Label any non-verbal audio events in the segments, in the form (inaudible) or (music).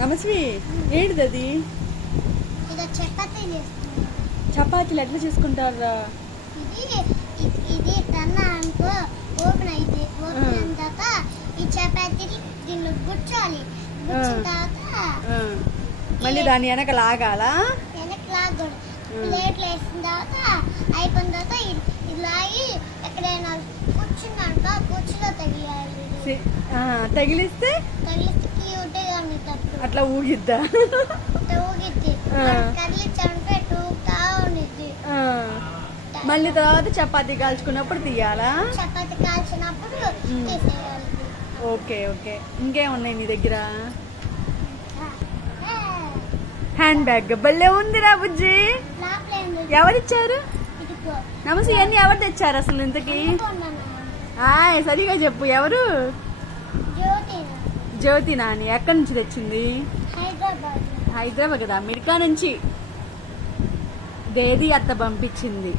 నమస్వి ఏంటిది అది ఇది చపాతీ చేస్తుంది చపాతీలు ఎట్లా చేసుకుంటారా ఇది అనుకో ఓపెన్ అయితే ఓపెన్ ఈ చపాతీని గుచ్చాలి. మళ్ళీ దాని వెనక లాగాలా? లాగకూడదు. ఆ. ప్లేట్లు వేసిన తర్వాత అయిపోయిన తర్వాత ఇది లాగి ఎక్కడైనా కూర్చున్నాక కుర్చీలో తగిలాలి. తగిలిస్తే? తగిలిస్తే అట్లా ఊగిద్దా. మళ్ళీ తర్వాత చపాతీ కాల్చుకున్నప్పుడు తీయాలా? చపాతీ కాల్చినప్పుడు ఓకే ఓకే. ఇంకేమున్నాయి నీ దగ్గర. Hand bag. భలే ఉందిరా బుజ్జి. ఎవరిచ్చారు. నమస్తే ఇవన్నీ ఎవరు తెచ్చారు అసలు ఇంతకి? సరిగా చెప్పు. ఎవరు? జ్యోతి నాని ఎక్కడి నుంచి తెచ్చింది? హైదరాబాద్. హైదరాబాద్ కదా అమెరికా నుంచి దేది అత్త పంపించింది?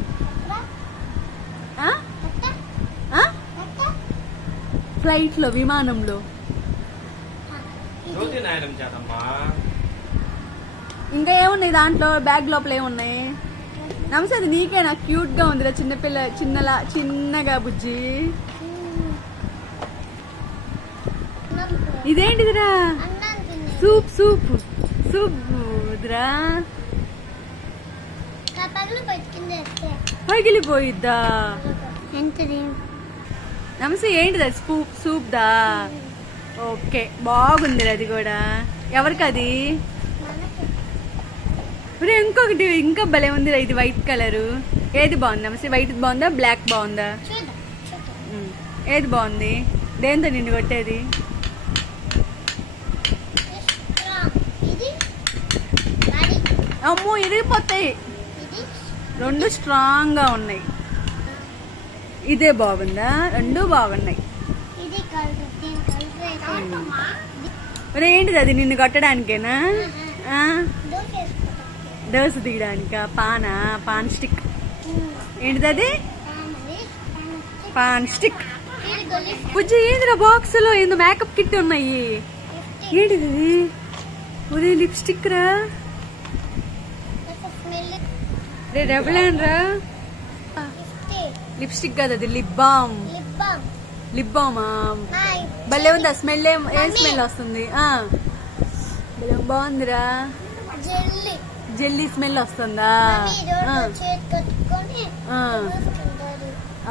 ఫ్లైట్లో విమానంలో. ఇంకా ఏమున్నాయి దాంట్లో? బ్యాగ్ లోపల ఏమున్నాయి? నమస్తే అది నీకేనా? క్యూట్గా ఉందిరా చిన్నపిల్ల చిన్నలా చిన్నగా బుజ్జి. ఇదేంటిదిరా. Soup soup. సూప్. పగిలిపోయిద్దా? నమస్తే ఏంటిది సూప్ సూప్ దా ఓకే బాగుంది అది కూడా. ఎవరికి అది ఇంకొకటి ఇంకా భలే ఉంది ఇది వైట్ కలరు. ఏది బాగుంది? నమస్తే వైట్ బాగుందా బ్లాక్ బాగుందా. ఏది బాగుంది? దేంతో నిన్ను కొట్టేది? అమ్మో ఇరిగిపోతాయి. రెండు స్ట్రాంగ్గా ఉన్నాయి. ఇదే బాగుందా? రెండు బాగున్నాయి. ఏంటిది అది? నిన్ను కొట్టడానికేనా? దోశ తీయడానికా? పానా? Pan stick. ఏంటిది అది? Pan stick. బుజ్జి ఏందిరా బాక్స్లో ఏందో మేకప్ కిట్ ఉన్నాయి. ఏంటిది? ఒరే లిప్స్టిక్ రా రే రెబలాన్ రా. లిప్స్టిక్ కదా అది లిప్ బామ్ లిప్ బామ్ భలే ఉందా స్మెల్ ఏం ఏ. స్మెల్ వస్తుంది? ఆ. బాగుందిరా. జెల్లీ స్మెల్ వస్తుందా? ఆ, ఆ.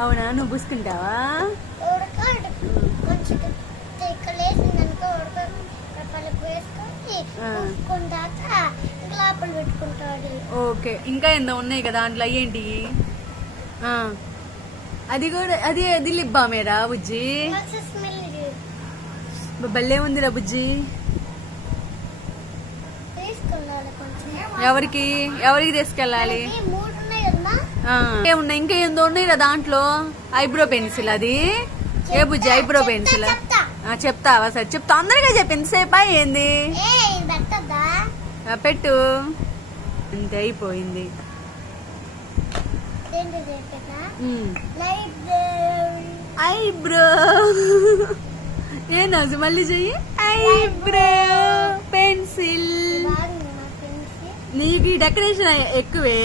అవునా నువ్వు పూసుకుంటావా ఇక్కడ ఉడక వేసుకొని ఓకే. ఇంకా ఏందో ఉన్నాయి కదా దాంట్లో? ఏంటి? అది కూడా అది అది లిప్ బామేరా బుజ్జి? భలే ఉందిరా బుజ్జి. ఎవరికి? ఎవరికి తీసుకెళ్ళాలి? ఉన్నాయి ఏమున్నాయి? ఇంకా ఏందో ఉన్నాయిరా దాంట్లో? ఐబ్రో పెన్సిల్ అది. ఏ బుజ్జి ఐబ్రో పెన్సిల్? చెప్తా. చెప్తావా సరే? చెప్తా. తొందరగా చెప్పు ఎంతసేపా ఏంది? పెట్టు. అంతే అయిపోయింది. ఐబ్రో (laughs) ఏ నజు మళ్ళీ చెయ్యి. ఐబ్రో పెన్సిల్ నీకు ఈ డెకరేషన్ ఎక్కువే.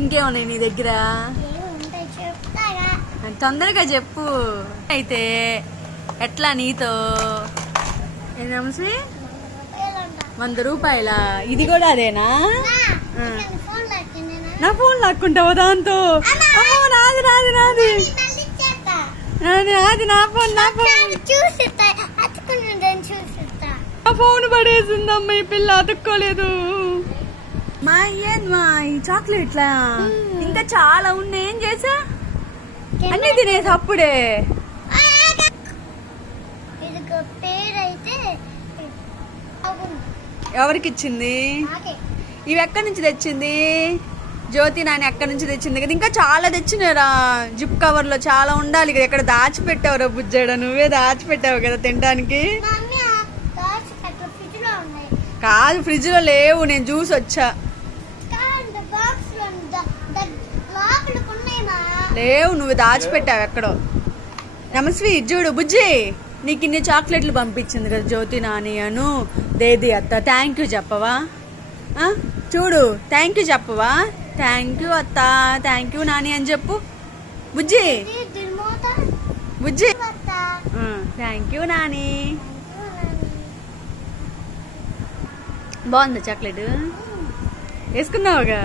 ఇంకేమున్నాయి నీ దగ్గర? తొందరగా చెప్పు. అయితే ఎట్లా నీతో? వంద రూపాయల? ఇది కూడా అదేనా? నా ఫోన్ లాక్కుంటావా దాంతో? అమ్మో, నాది నాది నాది. నాది నాది నా ఫోన్ నా ఫోన్. ఆ ఫోన్ పడేసింది అమ్మ ఈ పిల్ల అతుక్కోలేదు. మా ఏం మా ఈ చాక్లెట్లా? ఇంకా చాలా ఉన్నాయి ఏం చేసా అన్ని తినేసి అప్పుడే ఇదిగో పేరు అయితే బాగుంది ఎవరికి ఇచ్చింది ఇవి ఎక్కడి నుంచి తెచ్చింది? జ్యోతి నాని ఎక్కడి నుంచి తెచ్చింది? కదా ఇంకా చాలా తెచ్చినారా? జిప్ కవర్లో చాలా ఉండాలి కదా. ఎక్కడ దాచిపెట్టావురా బుజ్జాడ? నువ్వే దాచిపెట్టావు కదా తినడానికి. కాదు ఫ్రిడ్జ్లో లేవు. నేను జ్యూస్ వచ్చా. లేవు నువ్వు దాచిపెట్టావు ఎక్కడో. నమస్వి చూడు బుజ్జి. నీకు ఇన్ని చాక్లెట్లు పంపించింది కదా జ్యోతి నాని అను దేది అత్త. థ్యాంక్ యూ చెప్పవా? చూడు థ్యాంక్ యూ చెప్పవా? థ్యాంక్ యూ అత్త థ్యాంక్ యూ నాని అని చెప్పు. బుజ్జి? బుజ్జి? Thank you Nani. బాగుందా చాక్లెట్? వేసుకున్నావుగా?